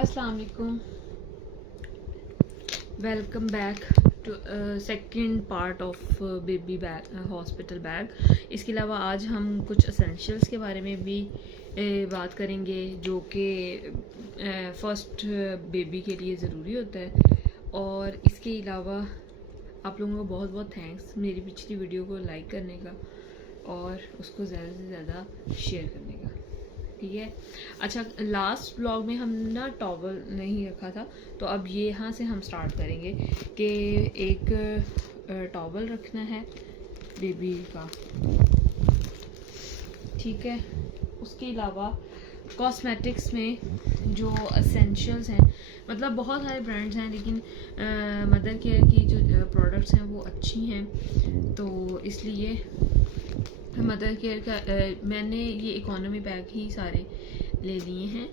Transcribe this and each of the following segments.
अस्सलाम वालेकुम, welcome back to second part of baby bag hospital bag. इसके अलावा आज हम कुछ एसेंशियल्स के बारे में भी बात करेंगे जो कि फर्स्ट बेबी के लिए ज़रूरी होता है। और इसके अलावा आप लोगों को बहुत बहुत थैंक्स मेरी पिछली वीडियो को लाइक करने का और उसको ज़्यादा से ज़्यादा शेयर करने का। ठीक है, अच्छा, लास्ट ब्लॉग में हम ना टॉवल नहीं रखा था, तो अब ये यहाँ से हम स्टार्ट करेंगे कि एक टॉवल रखना है बेबी का। ठीक है, उसके अलावा कॉस्मेटिक्स में जो एसेंशियल्स हैं, मतलब बहुत सारे ब्रांड्स हैं, लेकिन मदर केयर की जो प्रोडक्ट्स हैं वो अच्छी हैं, तो इसलिए मदर केयर का मैंने ये इकोनॉमी पैक ही सारे ले लिए हैं।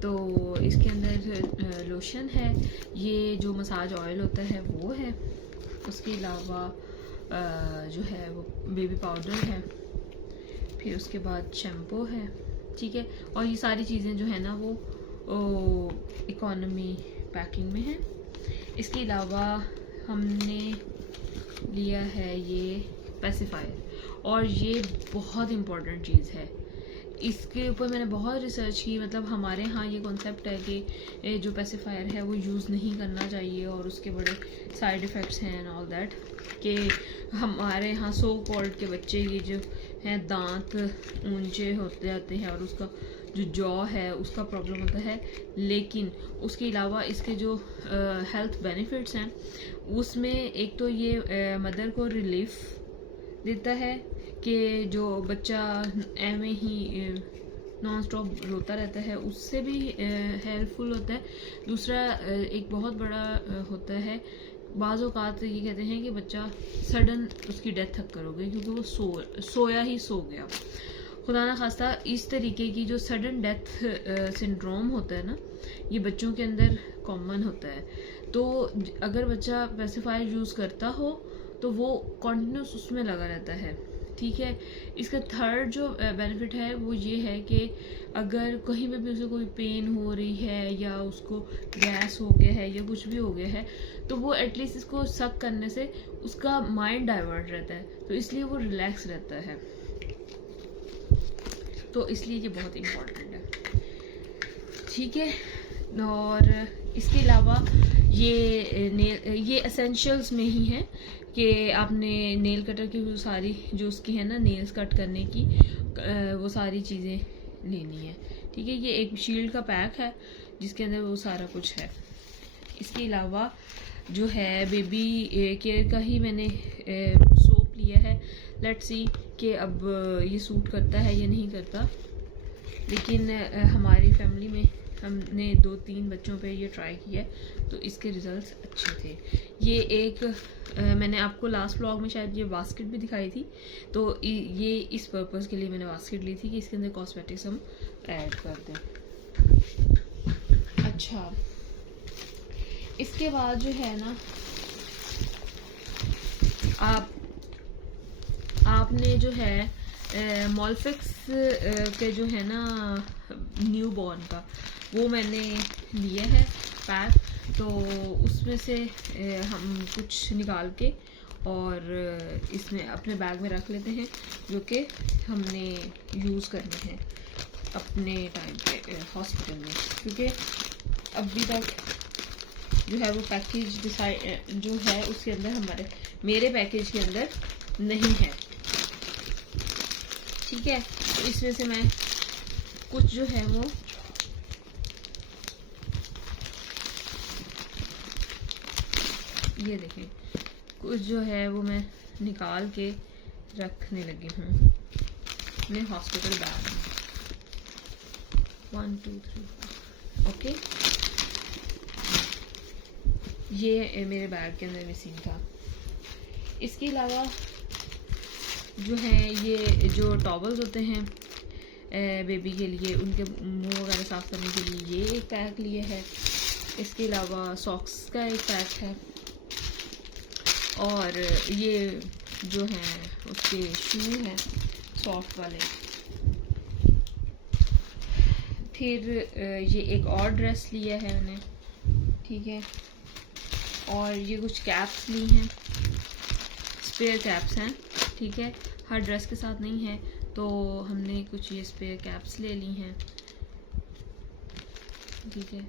तो इसके अंदर लोशन है, ये जो मसाज ऑयल होता है वो है, उसके अलावा जो है वो बेबी पाउडर है, फिर उसके बाद शैम्पू है। ठीक है, और ये सारी चीज़ें जो है ना वो इकोनॉमी पैकिंग में है। इसके अलावा हमने लिया है ये पेसिफायर, और ये बहुत इम्पोर्टेंट चीज़ है। इसके ऊपर मैंने बहुत रिसर्च की, मतलब हमारे यहाँ ये कॉन्सेप्ट है कि जो पेसिफायर है वो यूज़ नहीं करना चाहिए और उसके बड़े साइड इफ़ेक्ट्स हैं एंड ऑल दैट, कि हमारे यहाँ सो कॉल्ड के बच्चे ये जो हैं दांत ऊंचे होते जाते हैं और उसका जो जॉ है उसका प्रॉब्लम होता है। लेकिन उसके अलावा इसके जो हेल्थ बेनिफिट्स हैं उसमें एक तो ये मदर को रिलीफ देता है कि जो बच्चा एवं ही नॉन स्टॉप रोता रहता है उससे भी हेल्पफुल होता है। दूसरा एक बहुत बड़ा होता है, बाज़ औक़ात ये कहते हैं कि बच्चा सडन उसकी डेथ तक करोगे क्योंकि वो सोया ही सो गया। खुदा ना खास्ता इस तरीके की जो सडन डेथ सिंड्रोम होता है ना, ये बच्चों के अंदर कॉमन होता है। तो अगर बच्चा पेसिफायर यूज़ करता हो तो वो कॉन्टिन्यूस उसमें लगा रहता है। ठीक है, इसका थर्ड जो बेनिफिट है वो ये है कि अगर कहीं पे भी उसे कोई पेन हो रही है या उसको गैस हो गया है या कुछ भी हो गया है, तो वो एटलीस्ट इसको सक करने से उसका माइंड डाइवर्ट रहता है, तो इसलिए वो रिलैक्स रहता है। तो इसलिए ये बहुत इम्पोर्टेंट है। ठीक है, और इसके अलावा ये एसेंशियल्स में ही है कि आपने नेल कटर की वो सारी जो उसकी है ना नेल्स कट करने की वो सारी चीज़ें लेनी है। ठीक है, ये एक शील्ड का पैक है जिसके अंदर वो सारा कुछ है। इसके अलावा जो है बेबी केयर का ही मैंने सोप लिया है। लेट्स सी कि अब ये सूट करता है या नहीं करता, लेकिन हमारी फैमिली में हमने 2-3 बच्चों पे ये ट्राई किया तो इसके रिजल्ट्स अच्छे थे। ये एक मैंने आपको लास्ट व्लॉग में शायद ये बास्केट भी दिखाई थी, तो ये इस पर्पस के लिए मैंने बास्केट ली थी कि इसके अंदर कॉस्मेटिक्स हम ऐड कर दें। अच्छा, इसके बाद जो है ना आपने जो है मॉलफिक्स के जो है ना न्यू बॉर्न का वो मैंने लिया है पैक, तो उसमें से हम कुछ निकाल के और इसमें अपने बैग में रख लेते हैं जो कि हमने यूज़ करने हैं अपने टाइम पे हॉस्पिटल में, क्योंकि अभी तक जो है वो पैकेज डिसाइड जो है उसके अंदर मेरे पैकेज के अंदर नहीं है। ठीक है, तो इसमें से मैं कुछ जो है वो ये देखें, कुछ जो है वो मैं निकाल के रखने लगी हूँ अपने हॉस्पिटल बैग में। 1 2 3 ओके, ये मेरे बैग के अंदर मिसिंग था। इसके अलावा जो है ये जो टॉवल्स होते हैं बेबी के लिए, उनके मुंह वगैरह साफ़ करने के लिए ये एक पैक लिए है। इसके अलावा सॉक्स का एक पैक है, और ये जो हैं उसके शू हैं सॉफ्ट वाले। फिर ये एक और ड्रेस लिया है मैंने, ठीक है। और ये कुछ कैप्स ली हैं, स्पेयर कैप्स हैं, ठीक है। हर ड्रेस के साथ नहीं है तो हमने कुछ ये स्पेयर कैप्स ले ली हैं, ठीक है,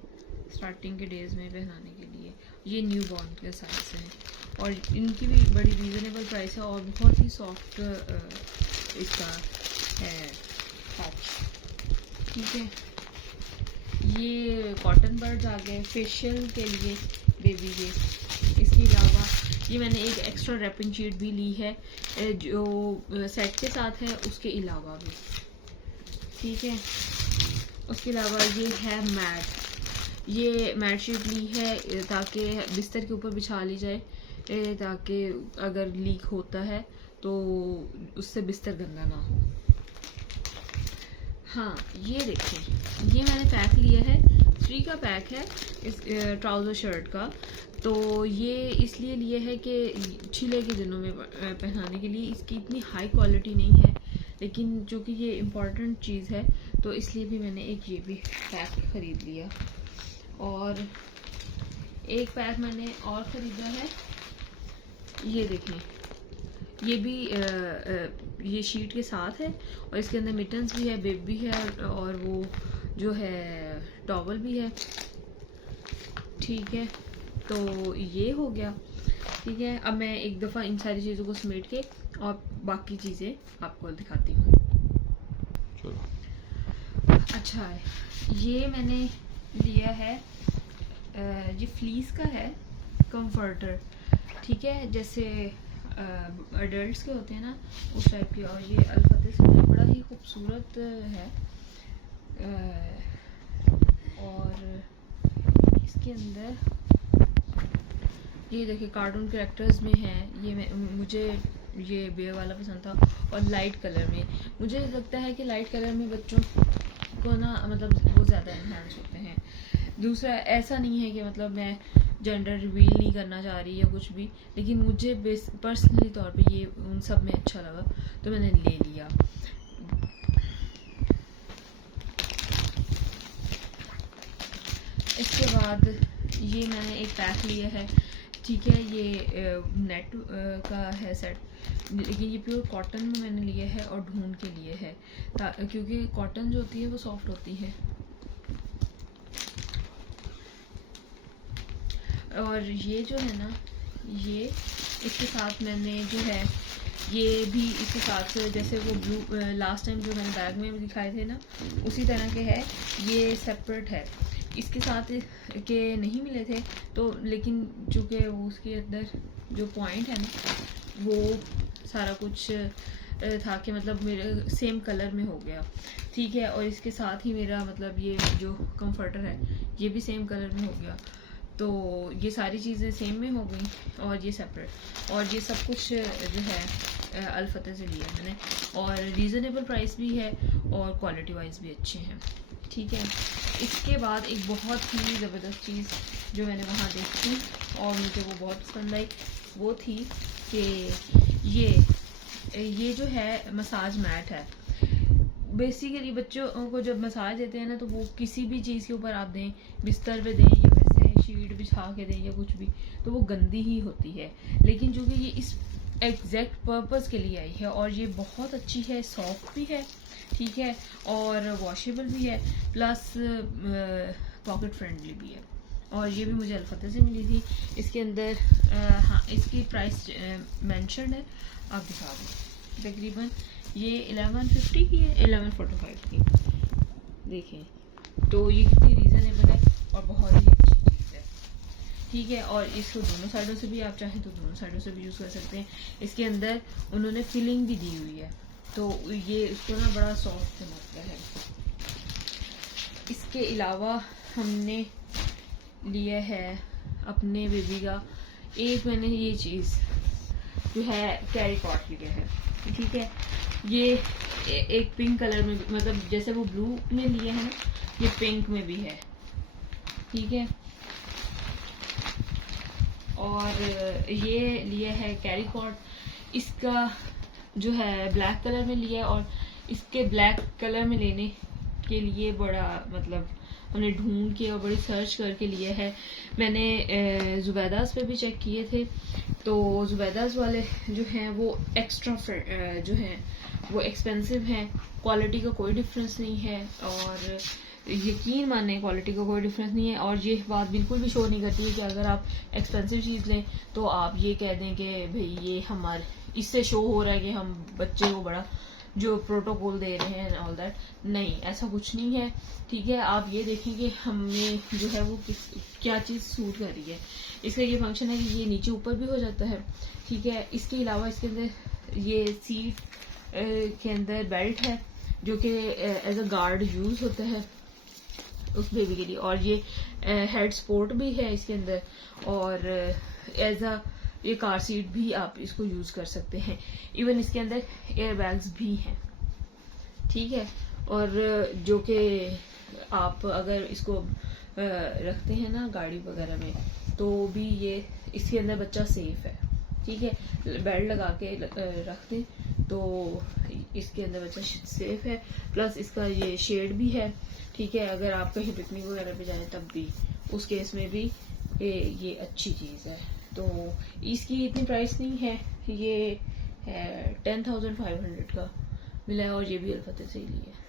स्टार्टिंग के डेज में पहनाने के लिए। ये न्यू बॉर्न के साइज से हैं और इनकी भी बड़ी रीज़नेबल प्राइस है और बहुत ही सॉफ्ट इसका है पैच, ठीक है। ये कॉटन बर्ड्स आ गए फेशियल के लिए बेबी के। इसके अलावा ये मैंने एक एक्स्ट्रा रैपिंग शीट भी ली है जो सेट के साथ है, उसके अलावा भी, ठीक है। उसके अलावा ये है मैट, ये मैट शीट ली है ताकि बिस्तर के ऊपर बिछा ली जाए, ताकि अगर लीक होता है तो उससे बिस्तर गंदा ना हो। हाँ, ये देखें, ये मैंने पैक लिया है, 3 का पैक है इस ट्राउज़र शर्ट का। तो ये इसलिए लिया है कि छिले के दिनों में पहनाने के लिए। इसकी इतनी हाई क्वालिटी नहीं है, लेकिन चूँकि ये इम्पॉर्टेंट चीज़ है तो इसलिए भी मैंने एक ये भी पैक ख़रीद लिया। और एक पैक मैंने और ख़रीदा है, ये देखें, ये भी ये शीट के साथ है और इसके अंदर मिटन्स भी है, बेब भी है और वो जो है टॉवल भी है, ठीक है। तो ये हो गया, ठीक है। अब मैं एक दफ़ा इन सारी चीज़ों को समेट के और बाकी चीज़ें आपको दिखाती हूँ। अच्छा है, ये मैंने लिया है, ये फ्लीस का है कंफर्टर, ठीक है, जैसे अडल्ट्स के होते हैं ना उस टाइप के। और ये अल्फतेस में बड़ा ही खूबसूरत है और इसके अंदर ये देखिए कार्टून कैरेक्टर्स में है। ये मुझे ये बेयर वाला पसंद था और लाइट कलर में। मुझे लगता है कि लाइट कलर में बच्चों को ना मतलब वो ज़्यादा इन्हांस होते हैं। दूसरा, ऐसा नहीं है कि मतलब मैं जेंडर रिवील नहीं करना चाह रही या कुछ भी, लेकिन मुझे पर्सनली तौर पे ये उन सब में अच्छा लगा तो मैंने ले लिया। इसके बाद ये मैंने एक पैक लिया है, ठीक है। ये नेट का है सेट, लेकिन ये प्योर कॉटन में मैंने लिया है और ढूंढ के लिए है, क्योंकि कॉटन जो होती है वो सॉफ्ट होती है। और ये जो है ना, ये इसके साथ मैंने जो है ये भी इसके साथ जैसे वो ब्लू लास्ट टाइम जो मैंने बैग में दिखाए थे ना उसी तरह के है, ये सेपरेट है। इसके साथ के नहीं मिले थे तो, लेकिन चूँकि वो उसके अंदर जो पॉइंट है ना वो सारा कुछ था कि मतलब मेरे सेम कलर में हो गया, ठीक है। और इसके साथ ही मेरा मतलब ये जो कंफर्टर है ये भी सेम कलर में हो गया, तो ये सारी चीज़ें सेम में हो गई और ये सेपरेट। और ये सब कुछ जो है अल्फते से लिया मैंने और रीज़नेबल प्राइस भी है और क्वालिटी वाइज भी अच्छे हैं, ठीक है। इसके बाद एक बहुत ही ज़बरदस्त चीज़ जो मैंने वहाँ देखी और मुझे वो बहुत पसंद आई, वो थी कि ये जो है मसाज मैट है। बेसिकली बच्चों को जब मसाज देते हैं ना तो वो किसी भी चीज़ के ऊपर आप दें, बिस्तर पे दें या वैसे शीट बिछा के दें या कुछ भी, तो वो गंदी ही होती है। लेकिन जो कि ये इस एग्जैक्ट पर्पज़ के लिए आई है और ये बहुत अच्छी है, सॉफ्ट भी है, ठीक है, और वॉशेबल भी है, प्लस पॉकेट फ्रेंडली भी है। और ये भी मुझे अल्फते से मिली थी। इसके अंदर हाँ, इसकी प्राइस मेंशन है, आप दिखा दें। तकरीबन ये 1150 की है, 1145 की, देखें तो ये कितनी रीज़नेबल है और बहुत ही अच्छी चीज़ है, ठीक है। और इसको दोनों साइडों से भी आप चाहें तो दोनों साइडों से भी यूज़ कर सकते हैं। इसके अंदर उन्होंने फिलिंग भी दी हुई है तो ये इसको ना बड़ा सॉफ्ट बनाता है। इसके अलावा हमने लिया है अपने बेबी का एक, मैंने ये चीज़ जो है कैरी कॉट लिया है, ठीक है। ये एक पिंक कलर में, मतलब जैसे वो ब्लू में लिए है ना, ये पिंक में भी है, ठीक है। और ये लिया है कैरी कॉट, इसका जो है ब्लैक कलर में लिया है और इसके ब्लैक कलर में लेने के लिए बड़ा मतलब हमने ढूंढ के और बड़ी सर्च करके लिया है। मैंने जुबैदास पे भी चेक किए थे, तो जुबैदास वाले जो हैं वो एक्स्ट्रा जो हैं वो एक्सपेंसिव हैं, क्वालिटी का कोई डिफरेंस नहीं है, और यकीन माने क्वालिटी का कोई डिफरेंस नहीं है। और ये बात बिल्कुल भी शो नहीं करती है कि अगर आप एक्सपेंसिव चीज़ लें तो आप ये कह दें कि भाई ये हमारे इससे शो हो रहा है कि हम बच्चे को बड़ा जो प्रोटोकॉल दे रहे हैं ऑल दैट। नहीं, ऐसा कुछ नहीं है, ठीक है। आप ये देखें कि हमें जो है वो क्या चीज़ सूट कर रही है। इसका ये फंक्शन है कि ये नीचे ऊपर भी हो जाता है, ठीक है। इसके अलावा इसके अंदर ये सीट के अंदर बेल्ट है जो कि एज अ गार्ड यूज होता है उस बेबी के लिए, और ये हेड सपोर्ट भी है इसके अंदर, और एज अ ये कार सीट भी आप इसको यूज कर सकते हैं। इवन इसके अंदर एयर बैग्स भी हैं, ठीक है। और जो कि आप अगर इसको रखते हैं ना गाड़ी वगैरह में, तो भी ये इसके अंदर बच्चा सेफ है, ठीक है। बेल्ट लगा के रख दें तो इसके अंदर बच्चा सेफ है। प्लस इसका ये शेड भी है, ठीक है। अगर आप कहीं पिकनिक वगैरह पे जाएं तब भी उस केस में भी ये अच्छी चीज़ है। तो इसकी इतनी प्राइस नहीं है, ये है 10,500 का मिला है, और ये भी अल्फते से ही लिया है।